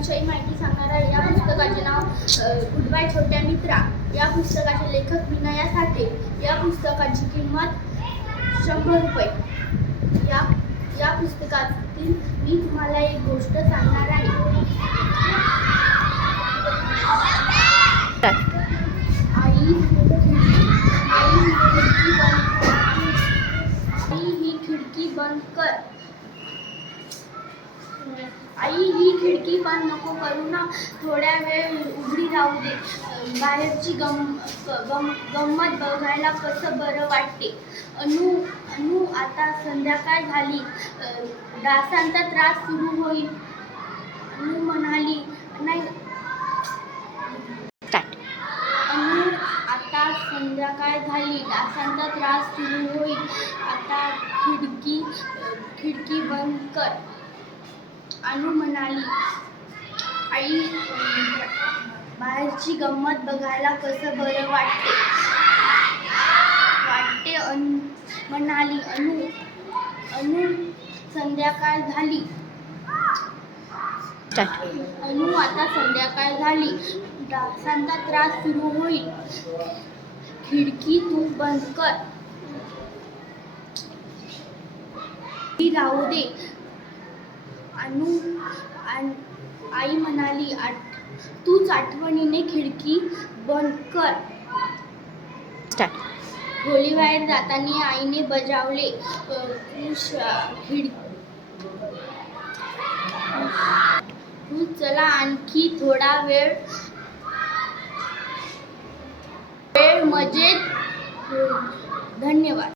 पुस्तकाविषयी माहिती सांगणार आहे। या पुस्तकाचे नाव गुड बाय छोट्या मित्रा। या पुस्तकाचे लेखक विनया साठे। या पुस्तकाची किंमत 100 रुपये। या पुस्तकातील मी तुम्हाला एक गोष्ट सांगणार आहे। आई ही खिडकी बंद नको करू ना, थोड्या वेळ उघडी राहू दे। बाहेरची गंमत बघायला कसं बरं वाटते। अनु आता संध्याकाळ झाली, डासांचा त्रास सुरू होईल। अनु म्हणाली नाही। अनु आता संध्याकाळ झाली, डासांचा त्रास सुरू होईल। आता खिडकी बंद कर। अनु म्हणाली, आई बाहेरची गंमत बघायला कसं बरं वाटते। म्हणाली अनु संध्याकाळ झाली। अनु आता संध्याकाळ झाली, डासांचा त्रास सुरू होईल। खिडकी तू बंद कर, राहू दे। आई म्हणाली, तूच आठवणीने खिडकी बंद कर। खोलीबाहेर जाताना आईने बजावले, तू चला आणखी थोडा वेळ मजेत। धन्यवाद।